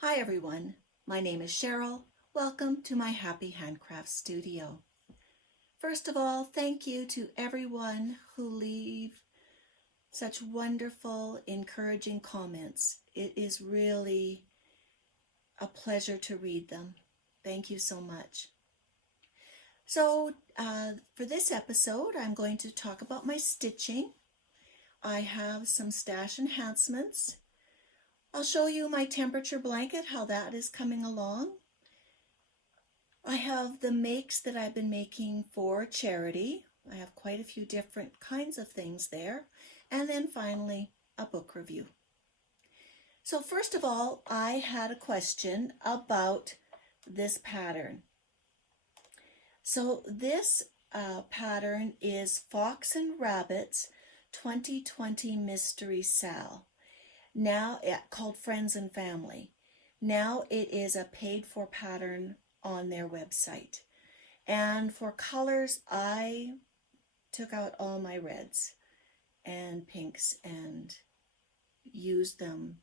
Hi everyone, my name is Cheryl. Welcome to my Happy Handcraft Studio. First of all, thank you to everyone who leave such wonderful, encouraging comments. It is really a pleasure to read them. Thank you so much. So for this episode, I'm going to talk about my stitching. I have some stash enhancements. I'll show you my temperature blanket, how that is coming along. I have the makes that I've been making for charity. I have quite a few different kinds of things there. And then finally, a book review. So first of all, I had a question about this pattern. So this pattern is Fox and Rabbit's 2020 Mystery Sal. Now called Friends and Family. Now it is a paid-for pattern on their website. And for colors, I took out all my reds and pinks and used them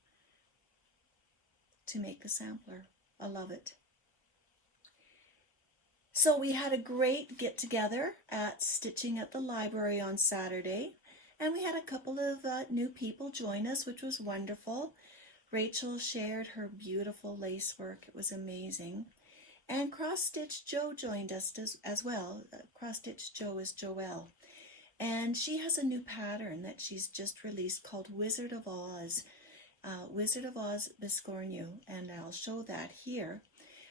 to make the sampler. I love it. So we had a great get-together at Stitching at the Library on Saturday. And we had a couple of new people join us, which was wonderful. Rachel shared her beautiful lace work. It was amazing. And Cross Stitch Joe joined us as well. Cross Stitch Joe is Joelle. And she has a new pattern that she's just released called Wizard of Oz. Wizard of Oz Biscornu. And I'll show that here.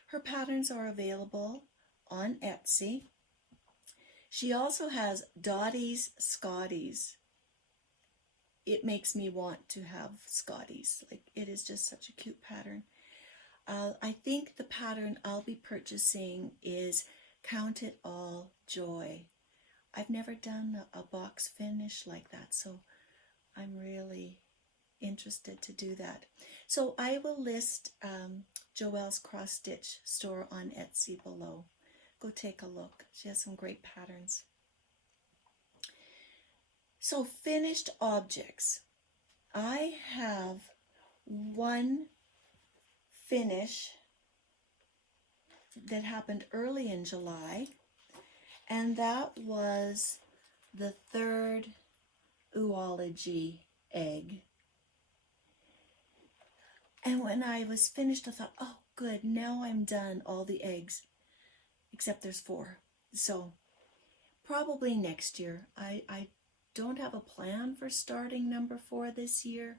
Her patterns are available on Etsy. She also has Dottie's Scotties. It makes me want to have Scotties. Like, it is just such a cute pattern. I think the pattern I'll be purchasing is Count It All Joy. I've never done a box finish like that, so I'm really interested to do that. So I will list Joelle's cross stitch store on Etsy below. Go take a look. She has some great patterns. So finished objects. I have one finish that happened early in July, and that was the third Oology egg. And when I was finished, I thought, oh good, now I'm done all the eggs, except there's 4. So probably next year. I don't have a plan for starting number 4 this year,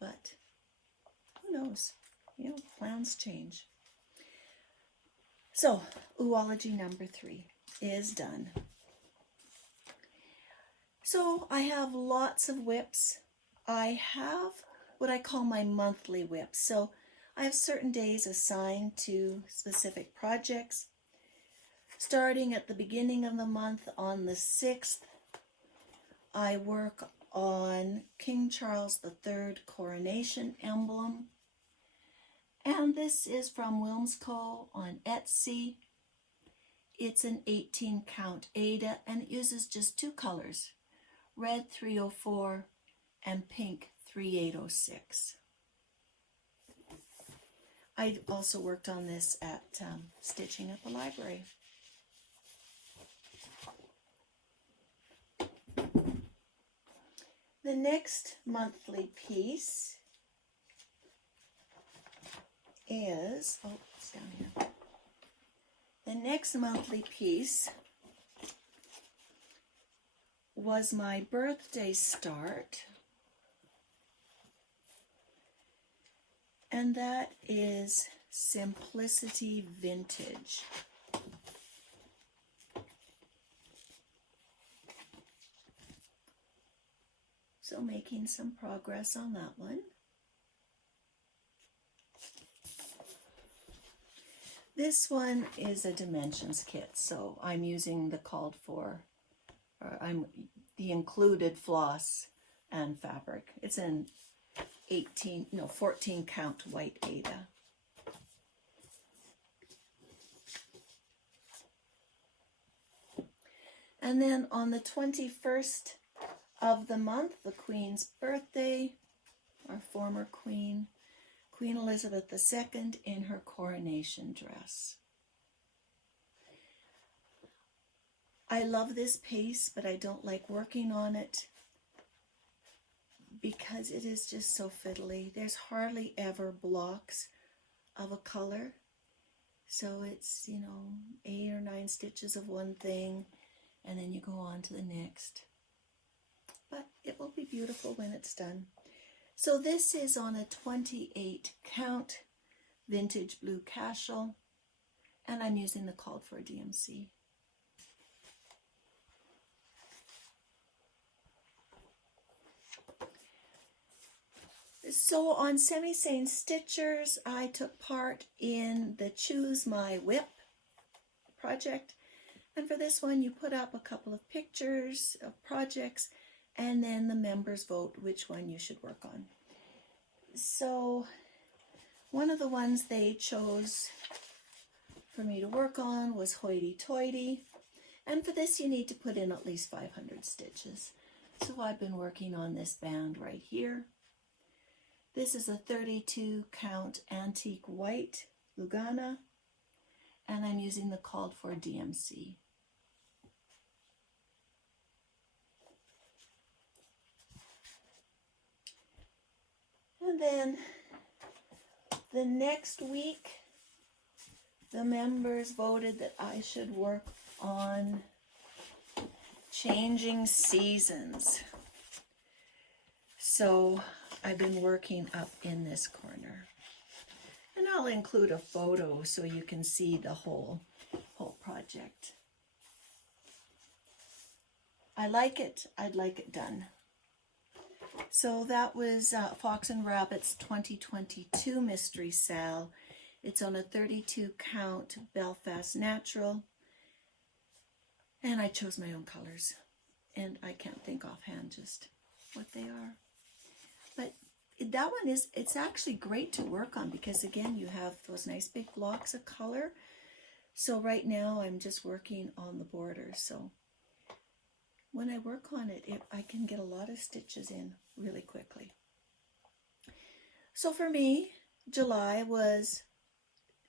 but who knows? You know, plans change. So, Oology number 3 is done. So, I have lots of whips. I have what I call my monthly whips. So, I have certain days assigned to specific projects. Starting at the beginning of the month on the 6th, I work on King Charles III coronation emblem. And this is from Wilmsco on Etsy. It's an 18 count Aida, and it uses just 2 colors, red 304 and pink 3806. I also worked on this at Stitching at the Library. The next monthly piece is, oh, it's down here. The next monthly piece was my birthday start, and that is Simplicity Vintage. So making some progress on that one. This one is a dimensions kit, so I'm using the called for, or the included floss and fabric. It's an 14 count white Aida. And then on the 21st of the month, the Queen's birthday, our former Queen Queen Elizabeth II in Her Coronation Dress. I love this piece, but I don't like working on it because it is just so fiddly. There's hardly ever blocks of a color. So it's, 8 or 9 stitches of one thing, and then you go on to the next. But it will be beautiful when it's done. So this is on a 28 count Vintage Blue Cashel, and I'm using the called for DMC. So on Semi-Sane Stitchers, I took part in the Choose My Whip project. And for this one, you put up a couple of pictures of projects, and then the members vote which one you should work on. So one of the ones they chose for me to work on was Hoity Toity. And for this, you need to put in at least 500 stitches. So I've been working on this band right here. This is a 32 count antique white Lugana, and I'm using the called for DMC. And then the next week, the members voted that I should work on Changing Seasons. So I've been working up in this corner. And I'll include a photo so you can see the whole project. I like it. I'd like it done. So that was Fox and Rabbit's 2022 Mystery Sal. It's on a 32 count Belfast Natural. And I chose my own colors. And I can't think offhand just what they are. But that one it's actually great to work on because, again, you have those nice big blocks of color. So right now I'm just working on the border. So when I work on it, I can get a lot of stitches in really quickly. So for me, July was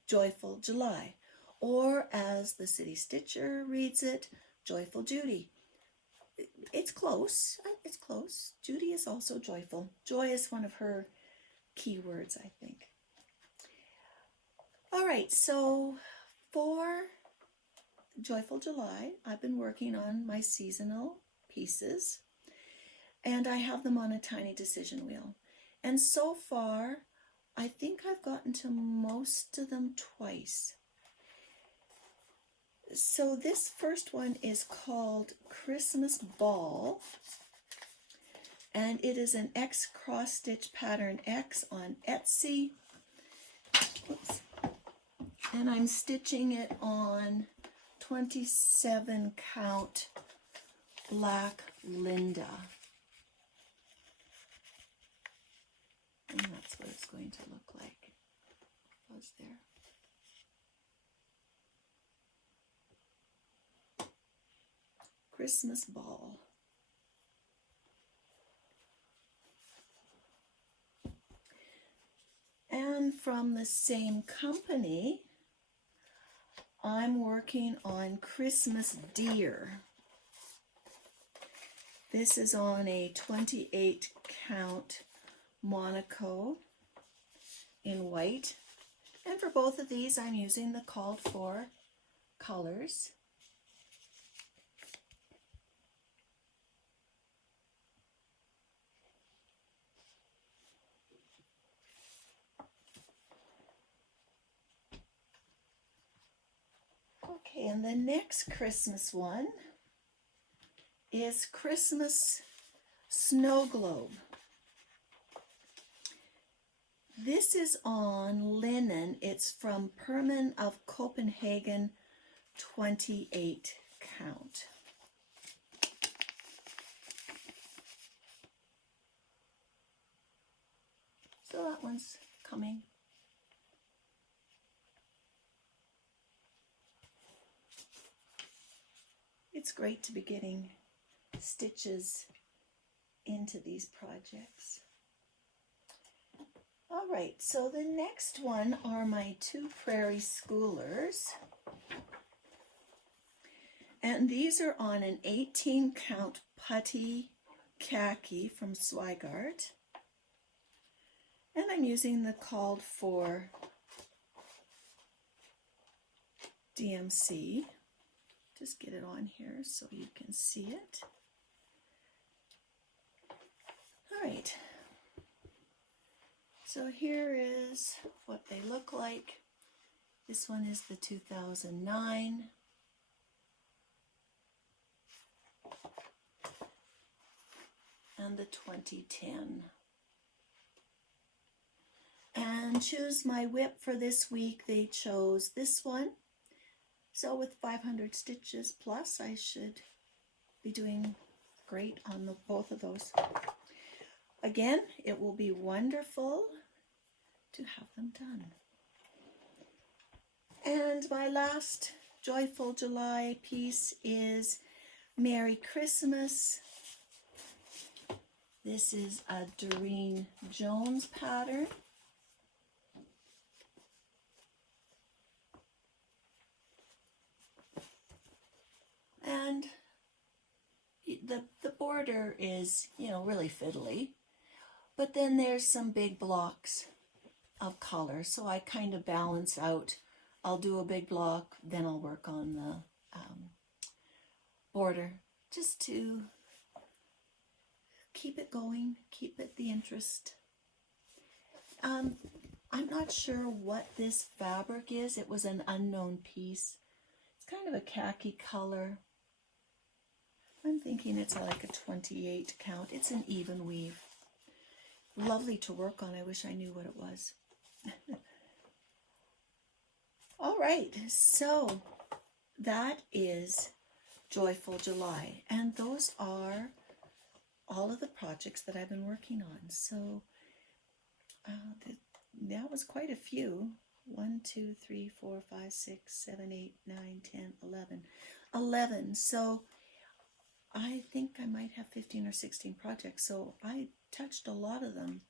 Joyful July, or as the City Stitcher reads it, Joyful Judy. It's close. It's close. Judy is also joyful. Joy is one of her keywords, I think. All right, so for Joyful July, I've been working on my seasonal pieces, and I have them on a tiny decision wheel. And so far, I think I've gotten to most of them twice. So this first one is called Christmas Ball, and it is an xcrossstitchpattermx on Etsy. Oops. And I'm stitching it on 27 count Black Linda. And that's what it's going to look like. Was there? Christmas Ball. And from the same company, I'm working on Christmas Deer. This is on a 28 count Monaco in white. And for both of these, I'm using the called for colors. Okay, and the next Christmas one is Christmas Snow Globe. This is on linen. It's from Permian of Copenhagen, 28 count. So that one's coming. It's great to be getting stitches into these projects. All right, so the next one are my two Prairie Schoolers. And these are on an 18 count putty khaki from Zweigart. And I'm using the called for DMC. Just get it on here so you can see it. All right. So here is what they look like. This one is the 2009. And the 2010. And choose my whip for this week. They chose this one. So with 500 stitches plus, I should be doing great on both of those. Again, it will be wonderful to have them done. And my last Joyful July piece is Merry Christmas. This is a Durene Jones pattern. And the border is, really fiddly. But then there's some big blocks of color. So I kind of balance out. I'll do a big block, then I'll work on the border just to keep it going, keep it the interest. I'm not sure what this fabric is. It was an unknown piece. It's kind of a khaki color. I'm thinking it's like a 28 count. It's an even weave. Lovely to work on. I wish I knew what it was. All right, so that is Joyful July. And those are all of the projects that I've been working on. So that was quite a few. 1, 2, 3, 4, 5, 6, 7, 8, 9, 10, 11. 11. So I think I might have 15 or 16 projects. So I touched a lot of them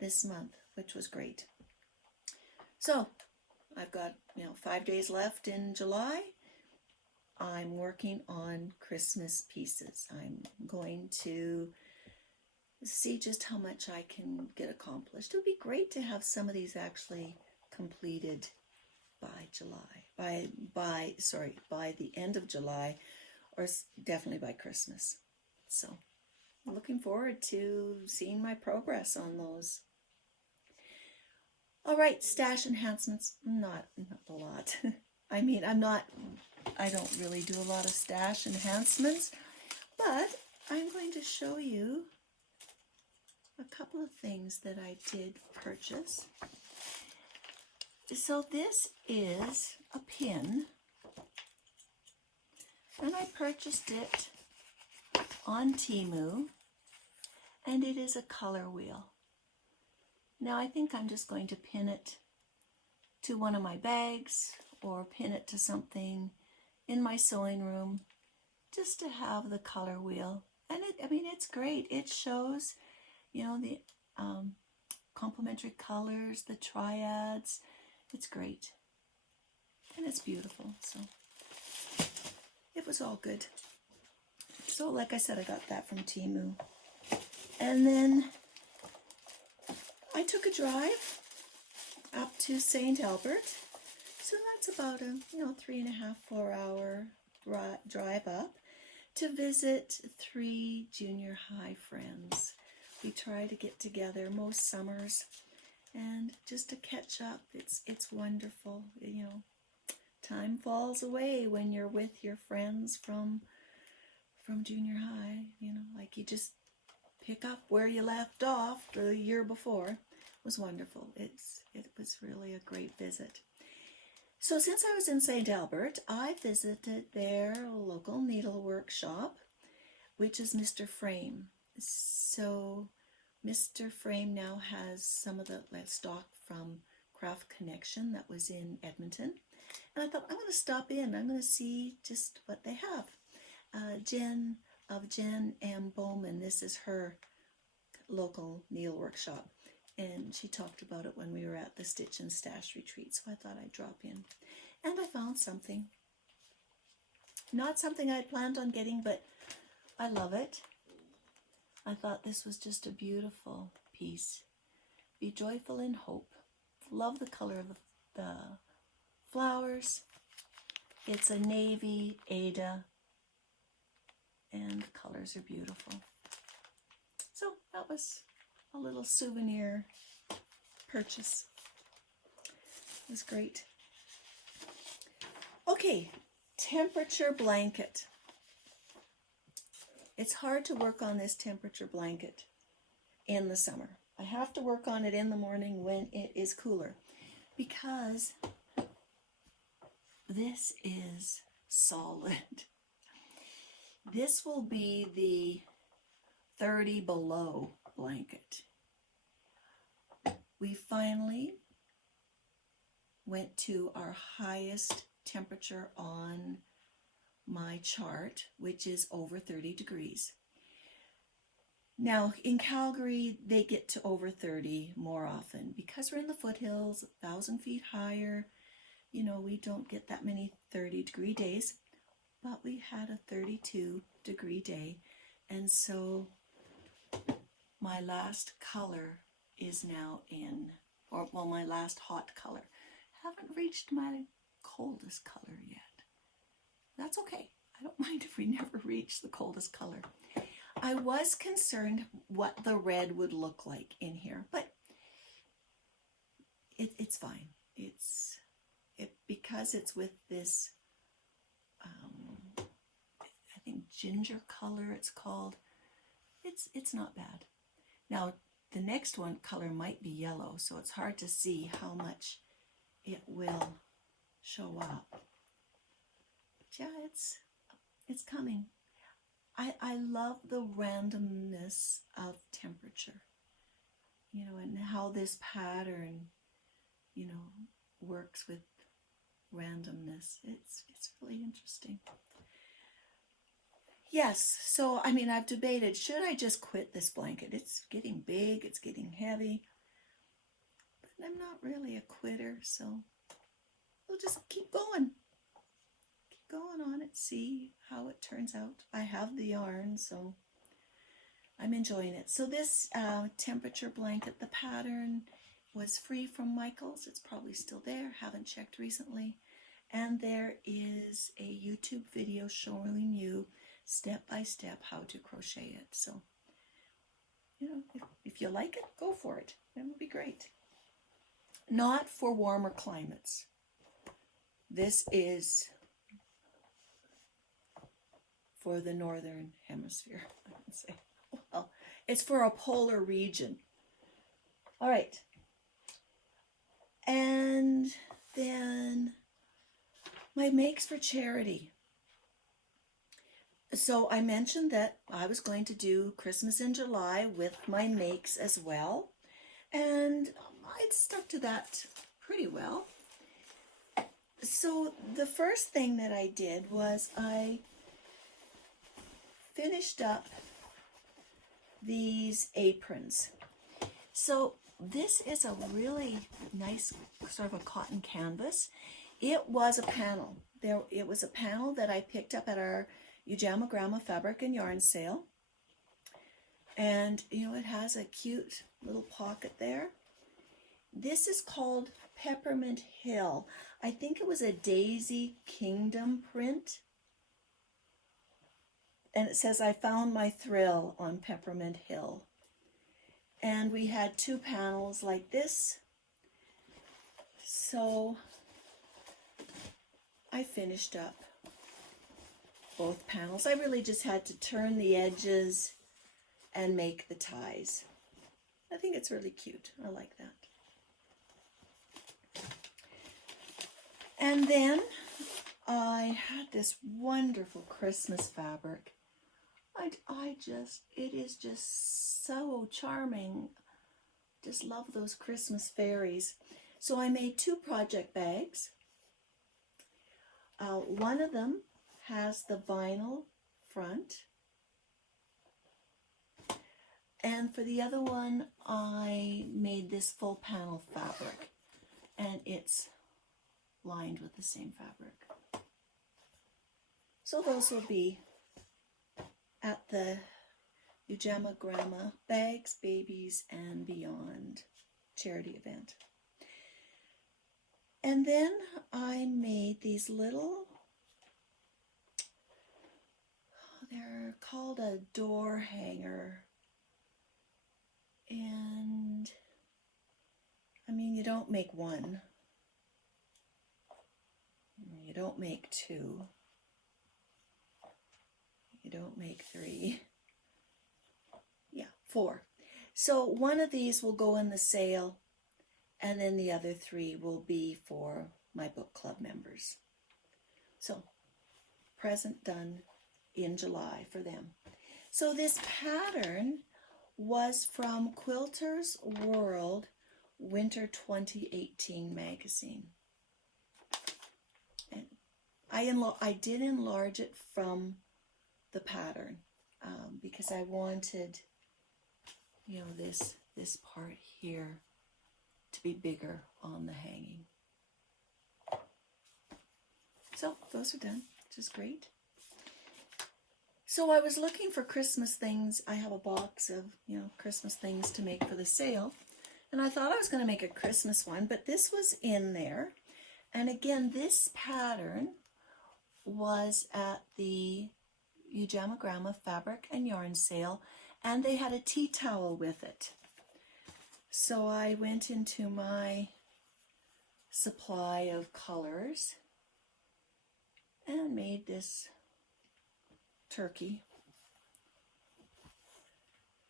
this month, which was great. So I've got 5 days left in July. I'm working on Christmas pieces. I'm going to see just how much I can get accomplished. It would be great to have some of these actually completed by July, by the end of July, or definitely by Christmas. So I'm looking forward to seeing my progress on those. All right, stash enhancements, not a lot. I mean, I don't really do a lot of stash enhancements, but I'm going to show you a couple of things that I did purchase. So this is a pin, and I purchased it on Temu, and it is a color wheel. Now I think I'm just going to pin it to one of my bags or pin it to something in my sewing room just to have the color wheel. And it's great. It shows, the complementary colors, the triads. It's great. And it's beautiful. So it was all good. So like I said, I got that from Temu. And then I took a drive up to St. Albert. So that's about a 3.5, 4 hour drive up to visit 3 junior high friends. We try to get together most summers and just to catch up. It's wonderful. Time falls away when you're with your friends from junior high. Like you just pick up where you left off the year before. It was wonderful. It was really a great visit. So since I was in St. Albert, I visited their local needlework shop, which is Mr. Frame. So Mr. Frame now has some of the stock from Craft Connection that was in Edmonton. And I thought, I'm going to stop in. I'm going to see just what they have. Jen of Jen M. Bowman, this is her local needlework shop. and she talked about it when we were at the Stitch and Stash retreat, so I thought I'd drop in. And I found something. Not something I'd planned on getting, but I love it. I thought this was just a beautiful piece. Be joyful in hope. Love the color of the flowers. It's a navy Aida, and the colors are beautiful. So that was a little souvenir purchase. It was great. Okay, temperature blanket. It's hard to work on this temperature blanket in the summer. I have to work on it in the morning when it is cooler, because this is solid. This will be the 30 below blanket. We finally went to our highest temperature on my chart, which is over 30 degrees. Now, in Calgary, they get to over 30 more often. Because we're in the foothills, 1,000 feet higher, you know, we don't get that many 30-degree days, but we had a 32-degree day, and so my last color is now in, or well, my last hot color. Haven't reached my coldest color yet. That's okay. I don't mind if we never reach the coldest color. I was concerned what the red would look like in here, but it's fine. Because it's with this, I think ginger color it's called. It's not bad. Now the next one color might be yellow, so it's hard to see how much it will show up. But yeah, it's coming. I love the randomness of temperature, you know, and how this pattern, you know, works with randomness. It's really interesting. Yes, so I mean, I've debated, should I just quit this blanket? It's getting big, it's getting heavy, but I'm not really a quitter, so we'll just keep going. Going on it, see how it turns out. I have the yarn, so I'm enjoying it. So this temperature blanket, the pattern was free from Michaels. It's probably still there, haven't checked recently. And there is a YouTube video showing you step by step how to crochet it. So, you know, if you like it, go for it. It would be great. Not for warmer climates. This is for the northern hemisphere, I would say. Well, it's for a polar region. All right. And then my makes for charity. So I mentioned that I was going to do Christmas in July with my makes as well. And I'd stuck to that pretty well. So the first thing that I did was I finished up these aprons. So this is a really nice sort of a cotton canvas. It was a panel. It was a panel that I picked up at our Ujama Grandma Fabric and Yarn sale. And, you know, it has a cute little pocket there. This is called Peppermint Hill. I think it was a Daisy Kingdom print. And it says, I found my thrill on Peppermint Hill. And we had two panels like this. So I finished up both panels. I really just had to turn the edges and make the ties. I think it's really cute. I like that. And then I had this wonderful Christmas fabric. It is just so charming. Just love those Christmas fairies. So I made two project bags. One of them has the vinyl front. And for the other one, I made this full panel fabric, and it's lined with the same fabric. So those will be at the Ujamaa Bags, Babies, and Beyond charity event. And then I made these little, they're called a door hanger. And I mean, you don't make one, you don't make two, you don't make three, yeah, four. So one of these will go in the sale, and then the other three will be for my book club members. So present done in July for them. So this pattern was from Quilter's World Winter 2018 magazine. And I did enlarge it from the pattern because I wanted, you know, this part here to be bigger on the hanging. So those are done, which is great. So I was looking for Christmas things. I have a box of, you know, Christmas things to make for the sale. And I thought I was going to make a Christmas one, but this was in there. And again, this pattern was at the Ujamaa fabric and yarn sale, and they had a tea towel with it. So I went into my supply of colors and made this turkey.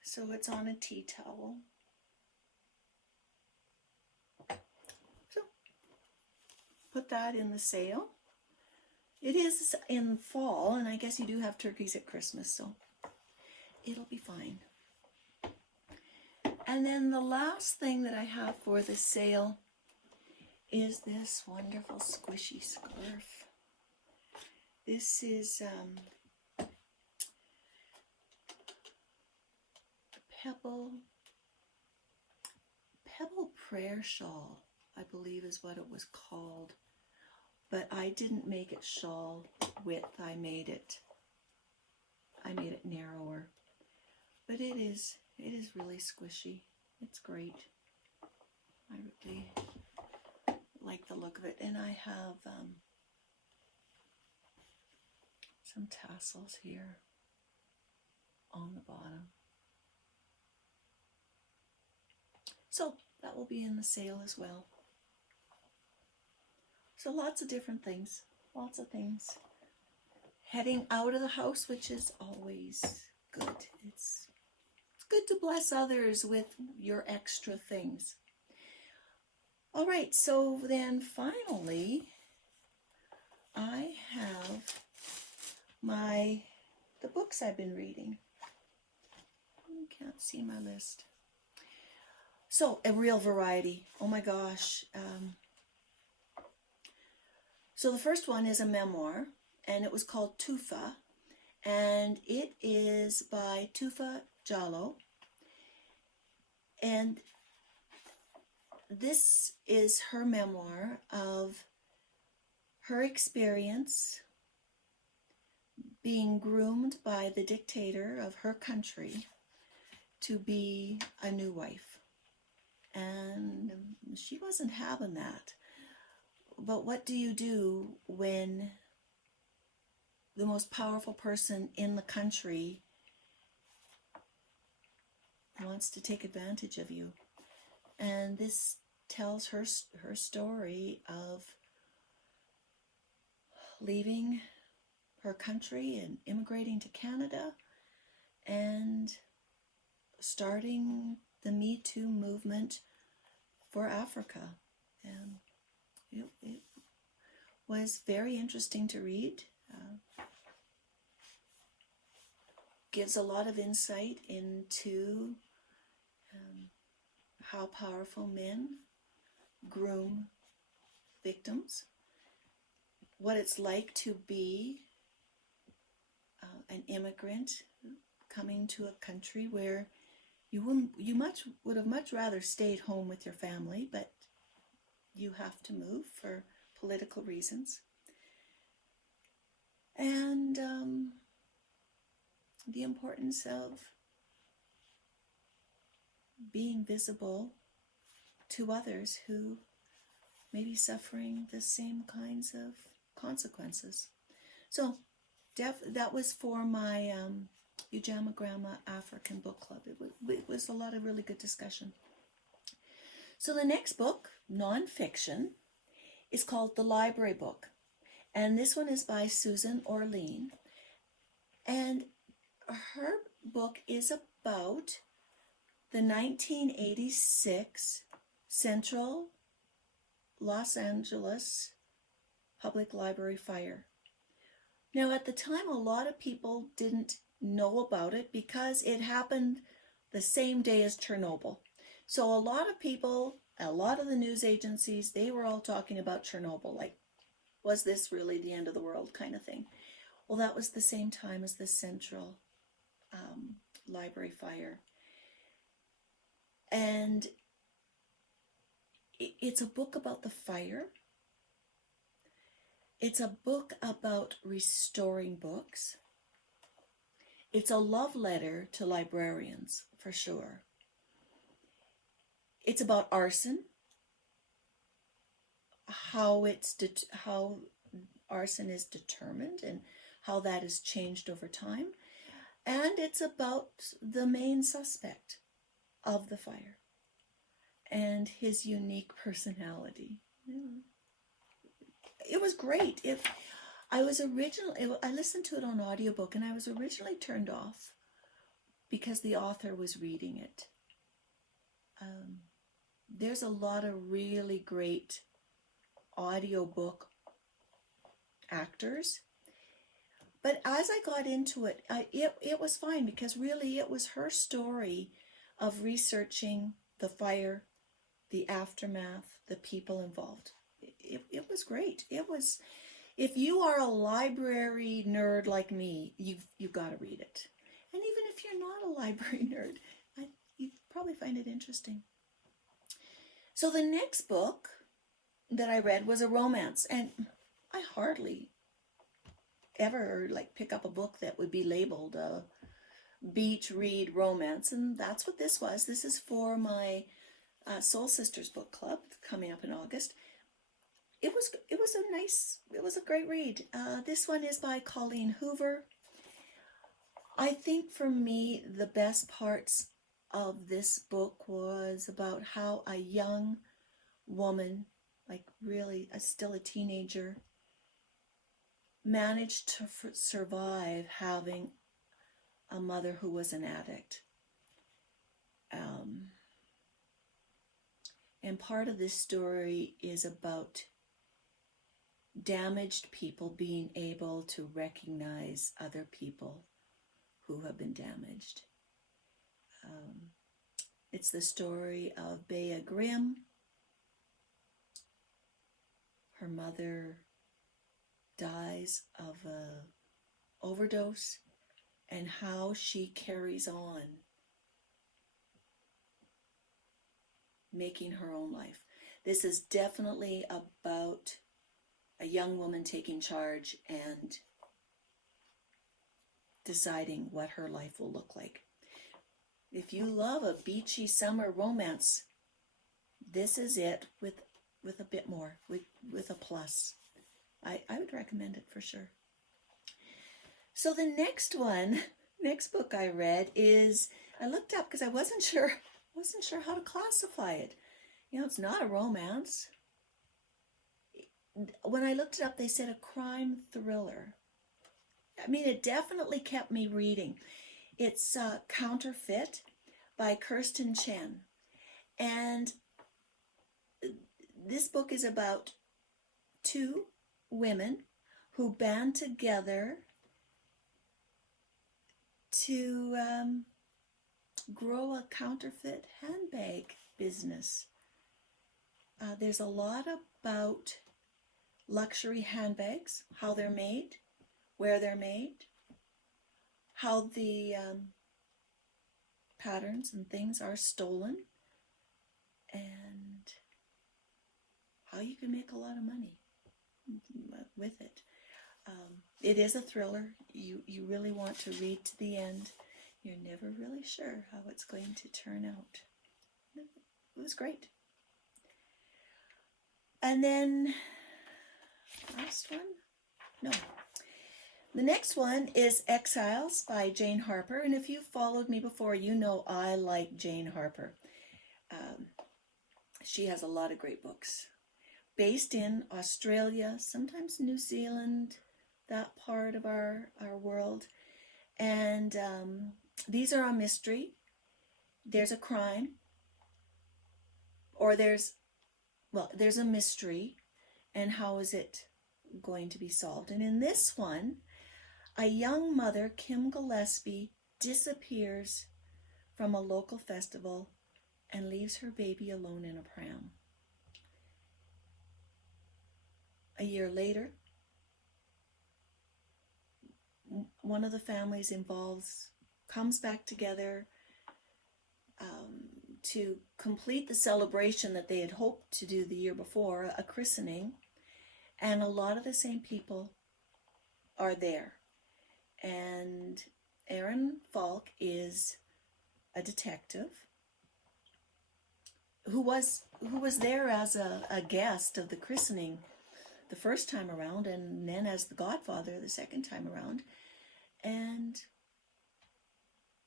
So it's on a tea towel. So put that in the sale. It is in fall, and I guess you do have turkeys at Christmas, so it'll be fine. And then the last thing that I have for the sale is this wonderful squishy scarf. This is a pebble prayer shawl, I believe is what it was called. But I didn't make it shawl width. I made it narrower. But it is really squishy. It's great. I really like the look of it. And I have some tassels here on the bottom. So that will be in the sale as well. So lots of different things, lots of things. Heading out of the house, which is always good. It's good to bless others with your extra things. All right, so then finally, I have the books I've been reading. You can't see my list. So, a real variety. Oh my gosh. So the first one is a memoir, and it was called Tufa, and it is by Tufa Jallow. And this is her memoir of her experience being groomed by the dictator of her country to be a new wife. And she wasn't having that. But what do you do when the most powerful person in the country wants to take advantage of you? And this tells her story of leaving her country and immigrating to Canada and starting the Me Too movement for Africa. And it was very interesting to read. Gives a lot of insight into how powerful men groom victims, what it's like to be an immigrant coming to a country where would have much rather stayed home with your family, but you have to move for political reasons. And the importance of being visible to others who may be suffering the same kinds of consequences. So that was for my Ujamagramma African Book Club. It was a lot of really good discussion. So the next book, nonfiction, is called The Library Book. And this one is by Susan Orlean. And her book is about the 1986 Central Los Angeles Public Library fire. Now, at the time, a lot of people didn't know about it because it happened the same day as Chernobyl. So a lot of people, a lot of the news agencies, they were all talking about Chernobyl, like, was this really the end of the world kind of thing? Well, that was the same time as the Central Library fire. And it's a book about the fire. It's a book about restoring books. It's a love letter to librarians, for sure. It's about arson, how arson is determined and how that has changed over time. And it's about the main suspect of the fire and his unique personality. It was great. I listened to it on audiobook, and I was originally turned off because the author was reading it. There's a lot of really great audiobook actors. But as I got into it, it was fine because really it was her story of researching the fire, the aftermath, the people involved. It was great. It was, if you are a library nerd like me, you've got to read it. And even if you're not a library nerd, you'd probably find it interesting. So the next book that I read was a romance, and I hardly ever pick up a book that would be labeled a beach read romance, and that's what this was. This is for my Soul Sisters book club coming up in August. It was a great read. This one is by Colleen Hoover. I think for me the best parts of this book was about how a young woman, still a teenager, managed to survive having a mother who was an addict. And part of this story is about damaged people being able to recognize other people who have been damaged. It's the story of Bea Grimm. Her mother dies of an overdose, and how she carries on making her own life. This is definitely about a young woman taking charge and deciding what her life will look like. If you love a beachy summer romance, this is it with a bit more, with a plus. I would recommend it for sure. So the next book I read is, I looked up because I wasn't sure how to classify it. It's not a romance. When I looked it up, they said a crime thriller. I mean, it definitely kept me reading. It's Counterfeit by Kirsten Chen. And this book is about two women who band together to grow a counterfeit handbag business. There's a lot about luxury handbags, how they're made, where they're made, how the patterns and things are stolen, and how you can make a lot of money with it. It is a thriller. You really want to read to the end. You're never really sure how it's going to turn out. It was great. And then, last one? No. The next one is Exiles by Jane Harper. And if you've followed me before, you know I like Jane Harper. She has a lot of great books. Based in Australia, sometimes New Zealand, that part of our world. And these are a mystery. There's a crime. Or there's a mystery. And how is it going to be solved? And in this one, a young mother, Kim Gillespie, disappears from a local festival and leaves her baby alone in a pram. A year later, one of the families comes back together to complete the celebration that they had hoped to do the year before, a christening, and a lot of the same people are there. And Aaron Falk is a detective who was there as a guest of the christening the first time around, and then as the godfather the second time around, and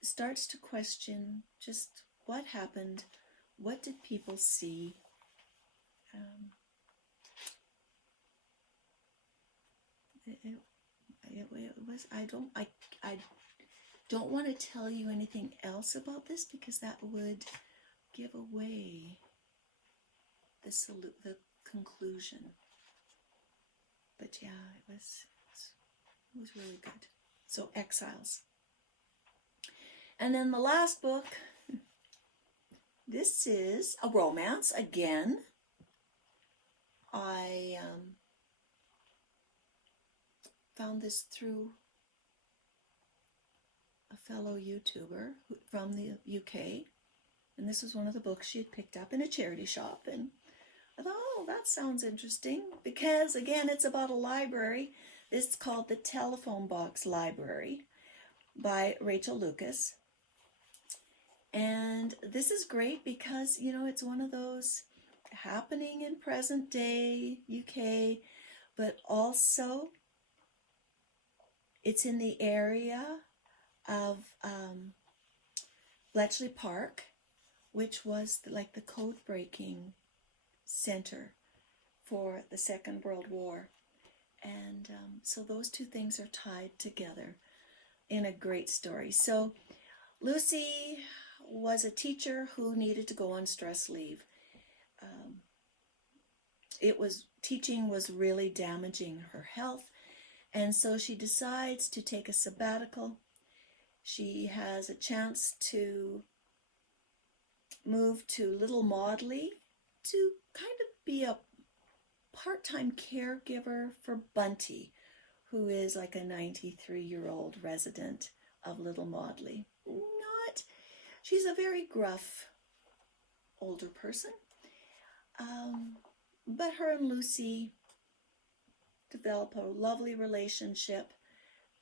starts to question just what happened, what did people see. It was, I don't want to tell you anything else about this because that would give away the conclusion. But yeah, it was really good. So Exiles. And then the last book, this is a romance again. I found this through a fellow YouTuber from the UK, and this was one of the books she had picked up in a charity shop, and I thought, oh, that sounds interesting, because again, it's about a library. This is called The Telephone Box Library by Rachel Lucas, and this is great because, you know, it's one of those happening in present day UK, but also it's in the area of Bletchley Park, which was like the code-breaking center for the Second World War. And so those two things are tied together in a great story. So Lucy was a teacher who needed to go on stress leave. Teaching was really damaging her health, and so she decides to take a sabbatical. She has a chance to move to Little Maudley to kind of be a part-time caregiver for Bunty, who is like a 93-year-old resident of Little Maudley. She's a very gruff older person. But her and Lucy develop a lovely relationship,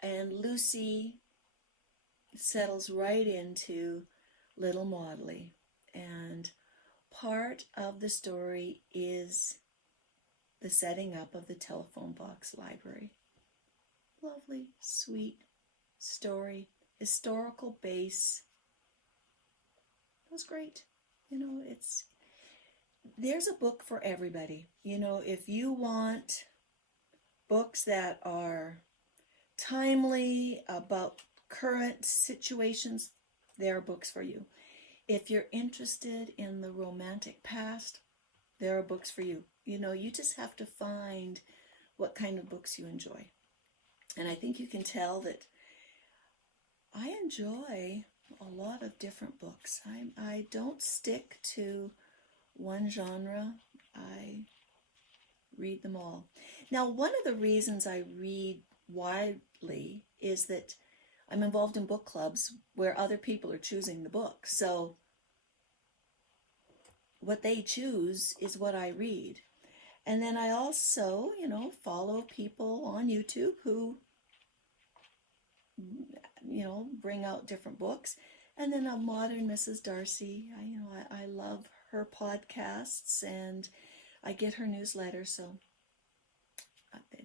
and Lucy settles right into Little Maudley. And part of the story is the setting up of the Telephone Box Library. Lovely, sweet story, historical base. It was great. You know, there's a book for everybody. You know, if you want books that are timely about current situations, there are books for you. If you're interested in the romantic past, there are books for you. You know, you just have to find what kind of books you enjoy. And I think you can tell that I enjoy a lot of different books. I don't stick to one genre. I read them all. Now, one of the reasons I read widely is that I'm involved in book clubs where other people are choosing the book. So what they choose is what I read. And then I also, follow people on YouTube who, bring out different books. And then a modern Mrs. Darcy. I love her podcasts and I get her newsletter. So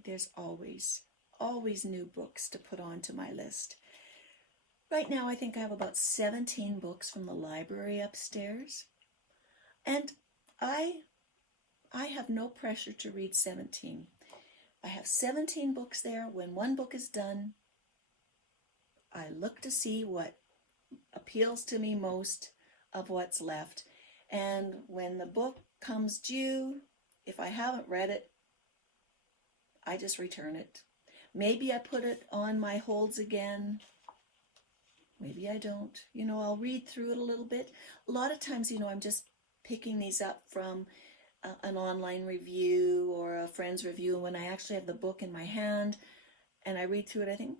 there's always new books to put onto my list. Right now, I think I have about 17 books from the library upstairs. And I have no pressure to read 17. I have 17 books there. When one book is done, I look to see what appeals to me most of what's left. And when the book comes due, if I haven't read it, I just return it. Maybe I put it on my holds again. Maybe I don't. I'll read through it a little bit. A lot of times, I'm just picking these up from an online review or a friend's review. And when I actually have the book in my hand and I read through it, I think,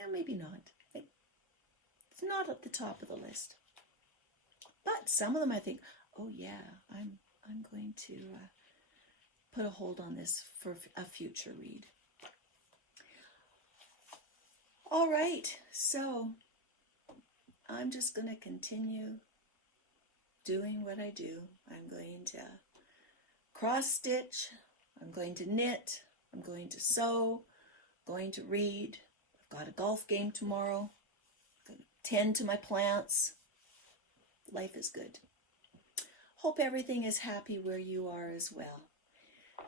yeah, maybe not. It's not at the top of the list. But some of them I think, oh yeah, I'm going to put a hold on this for a future read. All right, so I'm just going to continue doing what I do. I'm going to cross stitch, I'm going to knit, I'm going to sew, going to read. I've got a golf game tomorrow. I'm going to tend to my plants. Life is good. Hope everything is happy where you are as well.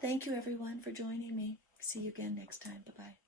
Thank you everyone for joining me. See you again next time. Bye-bye.